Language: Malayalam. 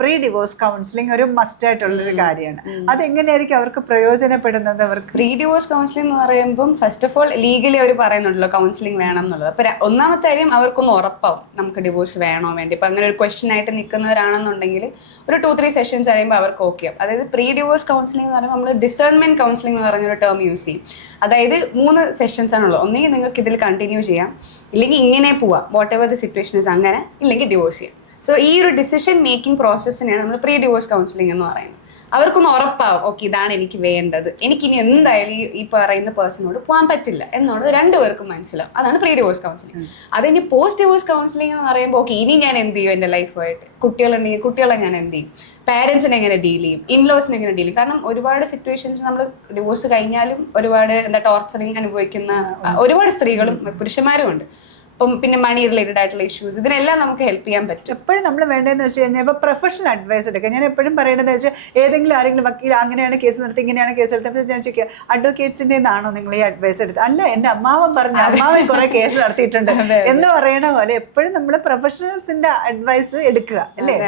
പ്രീ ഡിവോഴ്സ് കൗൺസിലിംഗ് ഒരു മസ്റ്റ് ആയിട്ടുള്ളൊരു കാര്യമാണ്. അതെങ്ങനെയായിരിക്കും അവർക്ക് പ്രയോജനപ്പെടുന്നത്? അവർക്ക് പ്രീ ഡിവോഴ്സ് കൗൺസിലിംഗ് എന്ന് പറയുമ്പോൾ ഫസ്റ്റ് ഓഫ് ഓൾ ലീഗലി അവർ പറയുന്നുണ്ടല്ലോ കൗൺസിലിംഗ് വേണം എന്നുള്ളത്. അപ്പൊ ഒന്നാമത്തെ കാര്യം അവർക്കൊന്ന് ഉറപ്പാവും നമുക്ക് ഡിവോഴ്സ് വേണോ വേണ്ടി. ഇപ്പൊ അങ്ങനെ ഒരു ക്വസ്റ്റൻ ആയിട്ട് നിൽക്കുന്നവരാണെന്നുണ്ടെങ്കിൽ ഒരു 2-3 സെഷൻസ് കഴിയുമ്പോൾ അവർക്ക് ഓക്കെ ആവും. അതായത് പ്രീ ഡിവോഴ്സ് കൗൺസിലിംഗ് എന്ന് പറയുമ്പോൾ നമ്മൾ ഡിസേൺമെന്റ് കൗൺസിലിംഗ് എന്ന് പറഞ്ഞൊരു ടേം യൂസ് ചെയ്യും. അതായത് 3 സെഷൻസ് ആണുള്ളത്. ഒന്നെങ്കിൽ നിങ്ങൾക്ക് ഇതിൽ കണ്ടിന്യൂ ചെയ്യാം, ഇല്ലെങ്കിൽ ഇങ്ങനെ പോവാം, what ever the situation is അങ്ങനെ, ഇല്ലെങ്കിൽ ഡിവോഴ്സ് ചെയ്യാം. സോ ഈ ഒരു ഡിസിഷൻ മേക്കിംഗ് പ്രോസസ്സിനെയാണ് നമ്മൾ പ്രീ ഡിവോഴ്സ് കൗൺസിലിംഗ് എന്ന് പറയുന്നത്. അവർക്കൊന്ന് ഉറപ്പാവും ഓക്കെ ഇതാണ് എനിക്ക് വേണ്ടത്, എനിക്കിനി എന്തായാലും ഈ പറയുന്ന പേഴ്സണോട് പോകാൻ പറ്റില്ല എന്നുള്ളത് രണ്ടുപേർക്കും മനസ്സിലാവും. അതാണ് പ്രീ ഡിവോഴ്സ് കൗൺസിലിംഗ്. അതിന് പോസ്റ്റ് ഡിവോഴ്സ് കൗൺസിലിംഗ് എന്ന് പറയുമ്പോൾ ഓക്കെ ഇനി ഞാൻ എന്ത് ചെയ്യും എൻ്റെ ലൈഫുമായിട്ട്, കുട്ടികളുണ്ടെങ്കിൽ കുട്ടികളെ ഞാൻ എന്ത് ചെയ്യും, പാരൻസിനെ എങ്ങനെ ഡീൽ ചെയ്യും, ഇൻലോസിനെ എങ്ങനെ ഡീൽ ചെയ്യും. കാരണം ഒരുപാട് സിറ്റുവേഷൻസ് നമ്മൾ ഡിവോഴ്സ് കഴിഞ്ഞാലും ഒരുപാട് ടോർച്ചറിങ് അനുഭവിക്കുന്ന ഒരുപാട് സ്ത്രീകളും പുരുഷന്മാരും ഉണ്ട്. അപ്പം പിന്നെ മണി റിലേറ്റഡ് ആയിട്ടുള്ള ഇഷ്യൂസ്, ഇതിനെല്ലാം നമുക്ക് ഹെൽപ്പ് ചെയ്യാൻ പറ്റും. എപ്പോഴും നമ്മൾ വേണ്ടതെന്ന് വെച്ച് കഴിഞ്ഞാൽ ഇപ്പോൾ പ്രൊഫഷണൽ അഡ്വൈസ് എടുക്കുക. ഞാൻ എപ്പോഴും പറയേണ്ടത് വെച്ചാൽ ഏതെങ്കിലും ആരെങ്കിലും വക്കീൽ അങ്ങനെയാണ് കേസ് നടത്തി ഇങ്ങനെയാണ് കേസ് എടുത്തപ്പോൾ ഞാൻ ചോദിക്കുക അഡ്വക്കേറ്റ്സിൻ്റെ നിന്നാണോ നിങ്ങൾ ഈ അഡ്വൈസ് എടുത്തത്? അല്ല, എൻ്റെ അമ്മാവൻ പറഞ്ഞു, അമ്മാവൻ കുറെ കേസ് നടത്തിയിട്ടുണ്ട് എന്ന് പറയണ പോലെ എപ്പോഴും നമ്മൾ പ്രൊഫഷണൽസിന്റെ അഡ്വൈസ് എടുക്കുക അല്ലേ?